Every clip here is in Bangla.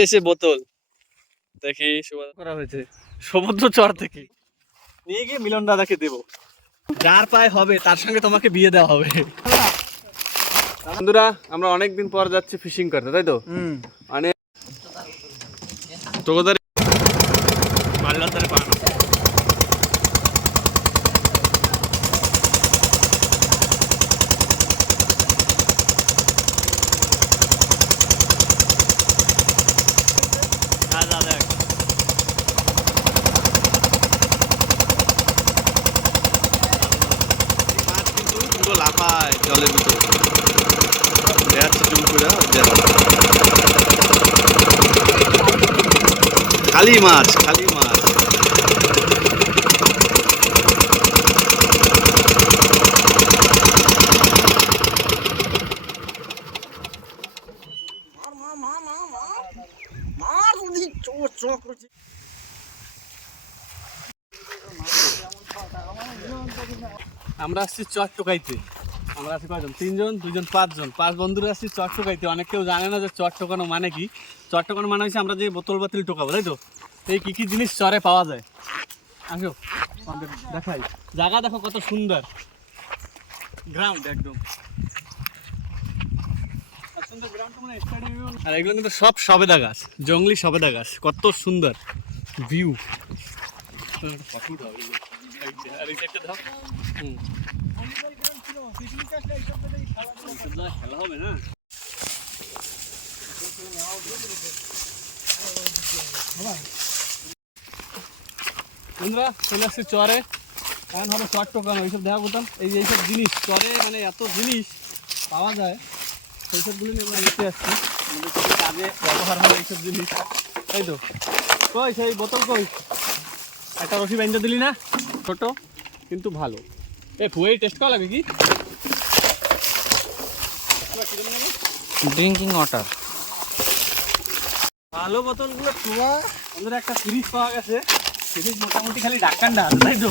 এসে বোতল দেখি করা হয়েছে সমুদ্র চর থেকে নিয়ে গিয়ে মিলন দাদাকে দেবো, যার পায়ে হবে তার সঙ্গে তোমাকে বিয়ে দেওয়া হবে। বন্ধুরা আমরা অনেকদিন পর যাচ্ছি ফিশিং করতে, তাই তো? অনেক তোদের মাল্লাদারে পানো লাফায় জলের ভিতরে দেখাচ্ছে জুম করে। খালি মাছ খালি মাছ। আমরা আসছি চট টোকাইতে। আমরা আছি কয়জন? 3 জন, 2 জন, 5 জন, 5 বন্ধুরা আসছি চট টোকাইতে। অনেক কেউ জানে না যে চট টোকানো মানে কি। চট টোকানো মানে হচ্ছে আমরা যে বোতল বাতিল টোকাবো, তাই তো? এই কী জিনিস চরে পাওয়া যায় আসো দেখাই। জায়গা দেখো কত সুন্দর, গ্রাউন্ড একদম আর এগুলো কিন্তু সব সবেদা গাছ, জঙ্গলি সবেদা গাছ। কত সুন্দর ভিউ। খেলা হবে না? বন্ধুরা চলে আসছে চরে, এখন হবে চট টোকানো। এইসব দেখা করতাম, এইসব জিনিস চরে মানে এত জিনিস পাওয়া যায়, সেইসবগুলো নিয়ে আমরা নিতে আসছি। আমাদের কাজে ব্যবহার হয় এইসব জিনিস, তাই তো? কই সেই বোতল কই? একটা রশি বাইন্দা দিলি না? ছোট কিন্তু ভালো। এ ফুয়েই টেস্ট করা লাগে কি? ড্রিঙ্কিং ওয়াটার ভালো বোতলগুলো খোয়া। আমাদের একটা ফ্রিজ পাওয়া গেছে। ফ্রিজ মোটামুটি খালি ঢাক্কানটা আছে, তাই তো?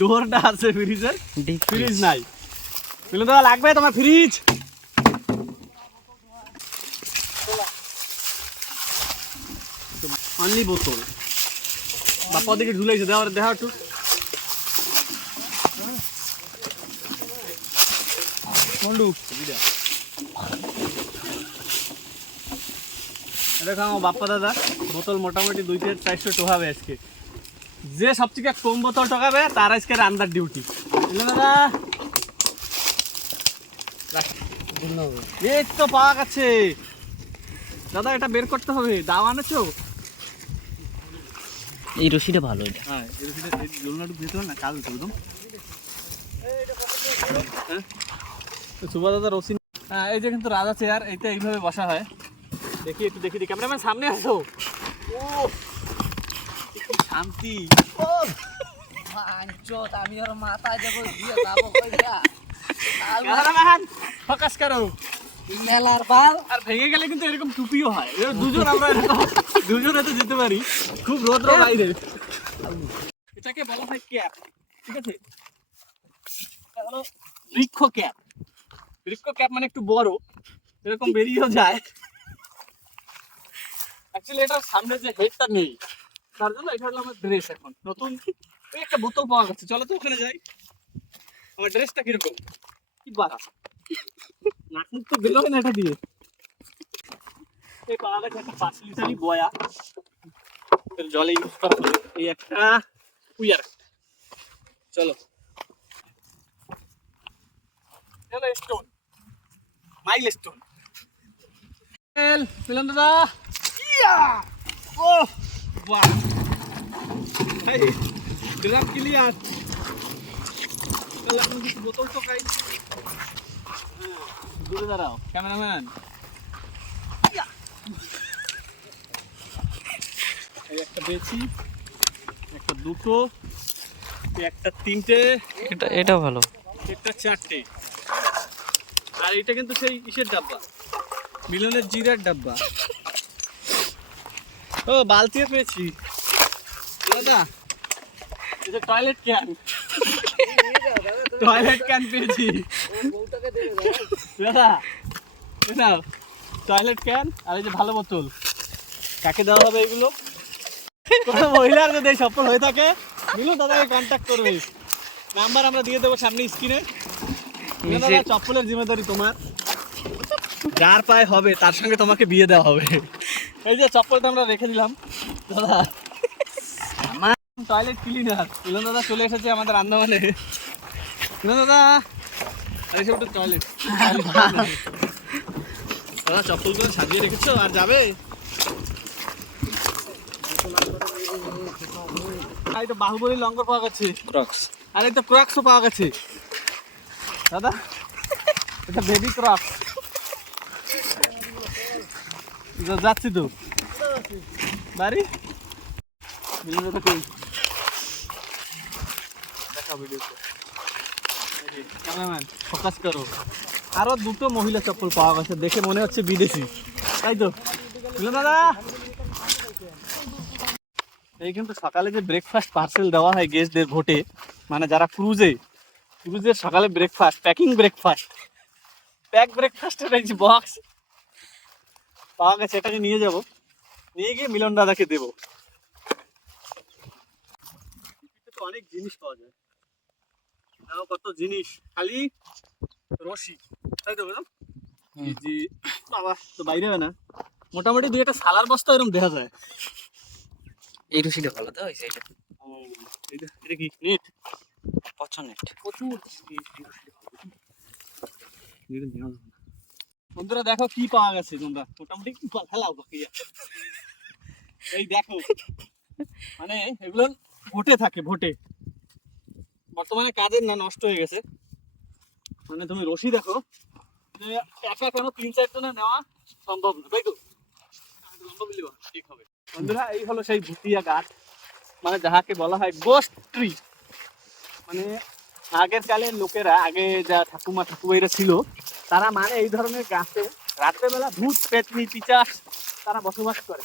ডোরটা আছে ফ্রিজের, ফ্রিজ নাই। মিলন দাদা লাগবে তোমার ফ্রিজ? অনলি বোতল। বাপ্পা দিকে ঝুলাইছে, দেখা একটু। দেখো আমার বাপ্পা দাদা বোতল মোটামুটি 200-400 টোকাবে আজকে। যে সবথেকে কম বোতল টোকাবে তার আজকে রান্নার ডিউটি। দাদা এই তো পাওয়া গেছে দাদা, এটা বের করতে হবে। দাও আনেছো? এই রশিটা ভালো। এটা হ্যাঁ এই রশিটা জলনাটু ভিতরে না কাজ একদম। হ্যাঁ সুভা দাদা রশি। হ্যাঁ এই যে কিন্তু রাজা চেয়ার, এইটা এইভাবে বসা হয়। দেখি একটু দেখি, ক্যামেরাম্যান সামনে আসো। ও শান্তি। আমি ওর মাথায় যাবো দিয়ে যাবো কইরা ক্যামেরাম্যান ফোকাস করো। মেলার বাল আর ভেঙে গেলে কিন্তু এরকম টুপিও হয়। দুজন আমরা দুজন এতে যেতে পারি, খুব রোদ বাইরে। এটাকে বলা হয় ক্যাপ, ঠিক আছে? এটা হলো বৃক্ষ ক্যাপ। বৃক্ষ ক্যাপ মানে একটু বড়, এরকম বেরিয়েও যায়। অ্যাকচুয়ালি এটার সামনে যে হেডটা নেই, তার জন্য এটা হলো আমার ড্রেস। এখন নতুন একটা বোতল পাওয়া গেছে, চলো তো ওখানে যাই। আমার ড্রেসটা কিরকম কি বাড়া নাটক তো বেরোবে না এটা দিয়ে। এই পাওয়া গেছে একটা 5 লিটারই বয়া, জলে ইউজ করা হবে। এই একটা কুইয়ার, চলো চলো স্টোন, মাইল স্টোন। মিলন দাদা ও বাহ, এই ড্রাম ক্লিয়ার। চলো এখন কিছু বোতল তো খাই। দূরে দাঁড়াও ক্যামেরাম্যান। এই একটা পেয়েছি, একটা দুটো, একটা তিনটে, এটা ভালো, একটা চারটে। আর এটা কিন্তু সেই ইসের ডাব্বা, মিলনের জিরার ডাব্বা। ও বালতিও পেয়েছি দাদা, এটা টয়লেট ক্যান। টয়লেট ক্যান পেয়েছি দাদা, টয়লেট ক্যান। আর এই যে ভালো বোতল, কাকে দেওয়া হবে এগুলো? কোনো মহিলার যদি এই সফল হয়ে থাকে মিলন দাদাকে কন্ট্যাক্ট করবে, নাম্বার আমরা দিয়ে দেবো সামনে স্ক্রিনে। চপ্পলের জিম্মেদারি তোমার, যার পায়ে হবে তার সঙ্গে তোমাকে বিয়ে দেওয়া হবে। এই যে চপ্পলটা আমরা রেখে দিলাম দাদা, আমার টয়লেট ক্লিনার মিলন দাদা চলে এসেছে আমাদের আন্দামানে। মিলন দাদা এসে একটু টয়লেট দাদা, চপ্পলগুলো সাজিয়ে রেখেছো আর যাবে? এই তো বাহুবলী লঙ্কা পাওয়া গেছে, ক্রক্স। আর এই তো ক্রক্সও পাওয়া গেছে দাদা, এটা বেবি ক্রক্স। যাচ্ছি তো বাড়ি, দেখা ভিডিও ক্যামেরাম্যান ফোকাস করো। আরো দুটো মহিলা চপ্পল পাওয়া গেছে, দেখে মনে হচ্ছে বিদেশি, তাই তো দাদা? এই কিন্তু সকালে যে ব্রেকফাস্ট পার্সেল দেওয়া হয় গেস্টদের ভোটে, মানে যারা ক্রুজের সকালে ব্রেকফাস্ট, প্যাক ব্রেকফাস্টের এই যে বক্স পাওয়া গেছে, এটাকে নিয়ে যাব, নিয়ে গিয়ে মিলন দাদাকে দেবো। অনেক জিনিস পাওয়া যায়, কত জিনিস, খালি রশি, তাই তো ম্যাডাম? জি বাবা তো বাইরে হবে না, মোটামুটি দুই একটা সালার বস্তা এরকম দেখা যায়। এই রশিটা ভালো তো হয়েছে, এটা কি নেট? পছন্দ নেট। প্রচুর বন্ধুরা দেখো কি পাওয়া গেছে, তোমরা মোটামুটি ফেলাও বাকি। এই দেখো, মানে এগুলো ভোটে থাকে, ভোটে বর্তমানে কাজের না, নষ্ট হয়ে গেছে। মানে তুমি রশি দেখো, যে একা কেন 3-4 জনের নেওয়া সম্ভব না, তাই তো? ঠিক হবে বন্ধুরা, এই হলো সেই ভুতিয়া গাছ, মানে যাহাকে বলা হয় গোস্ট ট্রি। মানে আগের কালের লোকেরা, আগে যা ঠাকুমা ঠাকুমাইরা ছিল, তারা মানে এই ধরনের গাছে রাত্রেবেলা ভূত পেতনি পিচাস তারা বসবাস করে।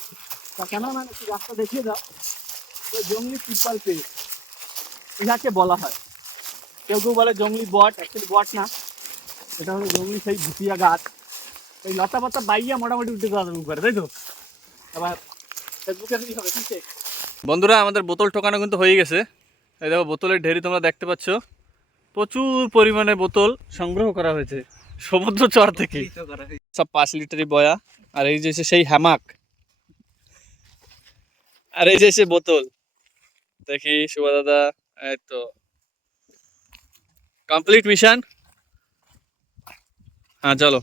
তা কেন মানে কি গাছটা দেখিয়ে দাও, জঙ্গলি পিপাল পেয়ে ইহাকে বলা হয়। কেউ কেউ বলে জঙ্গলি বট, অ্যাকচুয়ালি বট না, এটা হলো জঙ্গলি সেই ভুতিয়া গাছ। এই লতা পাতা বাইয়া মোটামুটি উঠে যাওয়া উপরে, তাই তো? আবার ফেসবুকে কি হবে, ঠিক? বন্ধুরা আমাদের বোতল ঠোকানো কিন্তু হয়ে গেছে। এই দেখো বোতলের ঢেরি তোমরা দেখতে পাচ্ছ, প্রচুর পরিমাণে বোতল সংগ্রহ করা হয়েছে সমুদ্র চর থেকে, সব 5 লিটারি বয়া। আর এই যে সেই হ্যামাক, আর এই যে বোতল, দেখি শুভা দাদা, এই তো কমপ্লিট মিশন। হ্যাঁ চলো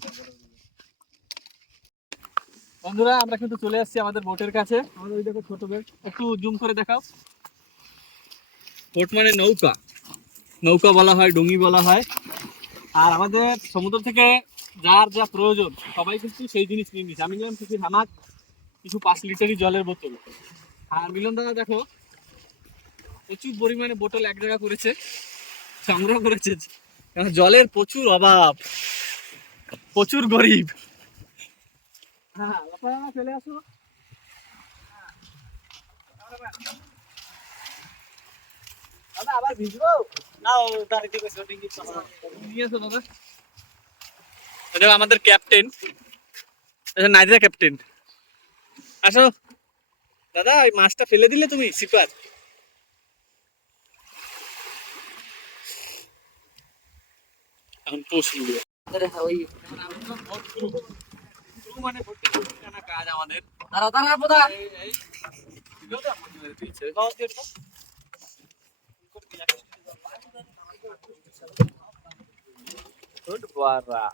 বন্ধুরা, আমরা কিন্তু চলে আসছি আমাদের বোটের কাছে। আমাদের ওই দেখো ছোট বোট, একটু জুম করে দেখাও। বোট মানে নৌকা, নৌকা বলা হয়, ডুঙি বলা হয়। আর আমাদের সমুদ্র থেকে যার যা প্রয়োজন সবাই কিন্তু সেই জিনিস নিয়ে নিচ্ছে। আমি নিলাম কিছু হ্যামাক, কিছু 5 লিটারি জলের বোতল। আর মিলন দাদা দেখো প্রচুর পরিমাণে বোতল এক জায়গা করেছে, সংগ্রহ করেছে, কারণ জলের প্রচুর অভাব, প্রচুর গরিব। হ্যাঁ চলে আসো, দাদা আবার ভিজবো না, নিয়ে এসো দাদা। এটা আমাদের ক্যাপ্টেন, নাইজা ক্যাপ্টেন, আসো দাদা। ওই মাছটা ফেলে দিলে তুমি, সিপার। এখন পোষ নিবে ওই মানে কাজ আমাদের। তারা বোধা গুড বারা।